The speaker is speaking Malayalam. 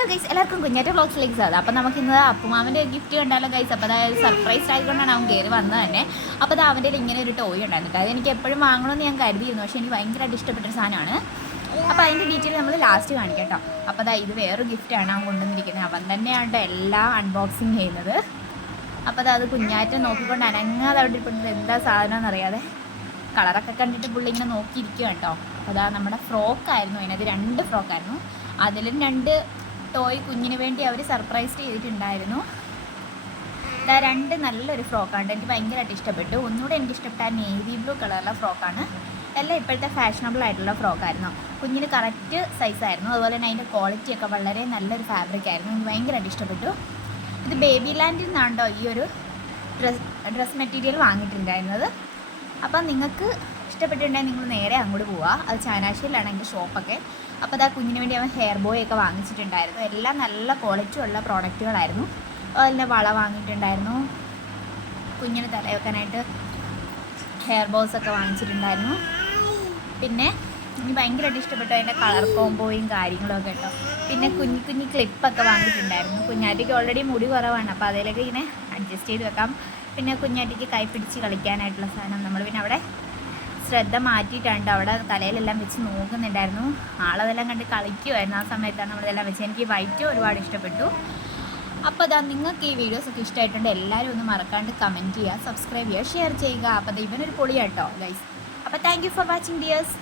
ഹലോ ഗൈസ്, എല്ലാവർക്കും കുഞ്ഞാറ്റ വ്ളോഗ്സിലേക്ക് സാധനം. അപ്പോൾ നമുക്ക് ഇന്ന് അപ്പുമാവൻ്റെ ഗിഫ്റ്റ് കണ്ടാലോ ഗൈസ്. അപ്പോൾ അതായത് സർപ്രൈസ് ആയതുകൊണ്ടാണ് അവൻ കയറി വന്നത് തന്നെ. അപ്പോൾ അത് അവൻ്റെ ഇങ്ങനെ ഒരു ടോയ് ഉണ്ടായിരുന്നു. അത് എനിക്ക് എപ്പോഴും വാങ്ങണമെന്ന് ഞാൻ കരുതിയിരുന്നു, പക്ഷേ എനിക്ക് ഭയങ്കരമായിട്ട് ഇഷ്ടപ്പെട്ടൊരു സാധനമാണ്. അപ്പോൾ അതിൻ്റെ ഡീറ്റെയിൽ നമ്മൾ ലാസ്റ്റ് കാണിക്കാം കേട്ടോ. അപ്പോൾ അതാ ഇത് വേറൊരു ഗിഫ്റ്റാണ് അവൻ കൊണ്ടുവന്നിരിക്കുന്നത്. അവൻ തന്നെയാണ് എല്ലാം അൺബോക്സിങ് ചെയ്യുന്നത്. അപ്പോൾ അത് കുഞ്ഞാറ്റ നോക്കിക്കൊണ്ട് അനങ്ങാതെ അവിടെ ഇരിക്കുന്നത് എന്താ സാധനം എന്നറിയാതെ കളറൊക്കെ കണ്ടിട്ട് പുള്ളി ഇങ്ങനെ നോക്കിയിരിക്കുക കേട്ടോ. അപ്പോൾ അതാ നമ്മുടെ ഫ്രോക്കായിരുന്നു, അതിനകത്ത് 2 ഫ്രോക്കായിരുന്നു. അതിലും 2 ടോയ് കുഞ്ഞിന് വേണ്ടി അവർ സർപ്രൈസ് ചെയ്തിട്ടുണ്ടായിരുന്നു. 2 നല്ലൊരു ഫ്രോക്കാണ്, എനിക്ക് ഭയങ്കരമായിട്ട് ഇഷ്ടപ്പെട്ടു. ഒന്നുകൂടെ എനിക്ക് ഇഷ്ടപ്പെട്ട നേവി ബ്ലൂ കളറിലെ ഫ്രോക്കാണ്. എല്ലാം ഇപ്പോഴത്തെ ഫാഷനബിൾ ആയിട്ടുള്ള ഫ്രോക്കായിരുന്നു. കുഞ്ഞിന് കറക്റ്റ് സൈസായിരുന്നു. അതുപോലെ തന്നെ അതിൻ്റെ ക്വാളിറ്റിയൊക്കെ വളരെ നല്ലൊരു ഫാബ്രിക് ആയിരുന്നു. എനിക്ക് ഭയങ്കരമായിട്ട് ഇഷ്ടപ്പെട്ടു. ഇത് ബേബി ലാൻഡിൽ നിന്നാണോ ഈ ഒരു ഡ്രസ് മെറ്റീരിയൽ വാങ്ങിയിട്ടുണ്ടായിരുന്നത്. അപ്പം നിങ്ങൾക്ക് ഇഷ്ടപ്പെട്ടിട്ടുണ്ടെങ്കിൽ നിങ്ങൾ നേരെ അങ്ങോട്ട് പോവുക. അത് ചങ്ങനാശ്ശേരിയിലാണ് എൻ്റെ ഷോപ്പൊക്കെ. അപ്പോൾ അതാ കുഞ്ഞിന് വേണ്ടി അവൻ ഹെയർ ബോയ് ഒക്കെ വാങ്ങിച്ചിട്ടുണ്ടായിരുന്നു. എല്ലാം നല്ല ക്വാളിറ്റി ഉള്ള പ്രോഡക്റ്റുകളായിരുന്നു. അതുപോലെ വള വാങ്ങിയിട്ടുണ്ടായിരുന്നു. കുഞ്ഞിന് തല വെക്കാനായിട്ട് ഹെയർ ബോസ് ഒക്കെ വാങ്ങിച്ചിട്ടുണ്ടായിരുന്നു. പിന്നെ എനിക്ക് ഭയങ്കരമായിട്ട് ഇഷ്ടപ്പെട്ടു അതിൻ്റെ കളർ കോംബോയും കാര്യങ്ങളൊക്കെ കേട്ടോ. പിന്നെ കുഞ്ഞി ക്ലിപ്പൊക്കെ വാങ്ങിയിട്ടുണ്ടായിരുന്നു. കുഞ്ഞാറ്റയ്ക്ക് ഓൾറെഡി മുടി കുറവാണ്, അപ്പോൾ അതിലൊക്കെ ഇങ്ങനെ അഡ്ജസ്റ്റ് ചെയ്ത് വെക്കാം. പിന്നെ കുഞ്ഞാറ്റയ്ക്ക് കൈ പിടിച്ച് കളിക്കാനായിട്ടുള്ള സാധനം നമ്മൾ പിന്നെ അവിടെ ശ്രദ്ധ മാറ്റിയിട്ടുണ്ട്. അവിടെ തലയിലെല്ലാം വെച്ച് നോക്കുന്നുണ്ടായിരുന്നു. ആളതെല്ലാം കണ്ട് കളിക്കുമായിരുന്നു. ആ സമയത്താണ് നമ്മളിതെല്ലാം വെച്ച്. എനിക്ക് വൈറ്റ് ഒരുപാട് ഇഷ്ടപ്പെട്ടു. അപ്പോൾ അതാ നിങ്ങൾക്ക് ഈ വീഡിയോസൊക്കെ ഇഷ്ടമായിട്ടുണ്ട് എല്ലാവരും ഒന്ന് മറക്കാണ്ട് കമൻറ്റ് ചെയ്യുക, സബ്സ്ക്രൈബ് ചെയ്യുക, ഷെയർ ചെയ്യുക. അപ്പോൾ ഇവനൊരു പൊളിയാട്ടോ ഗൈസ്. അപ്പോൾ thank you for watching dears.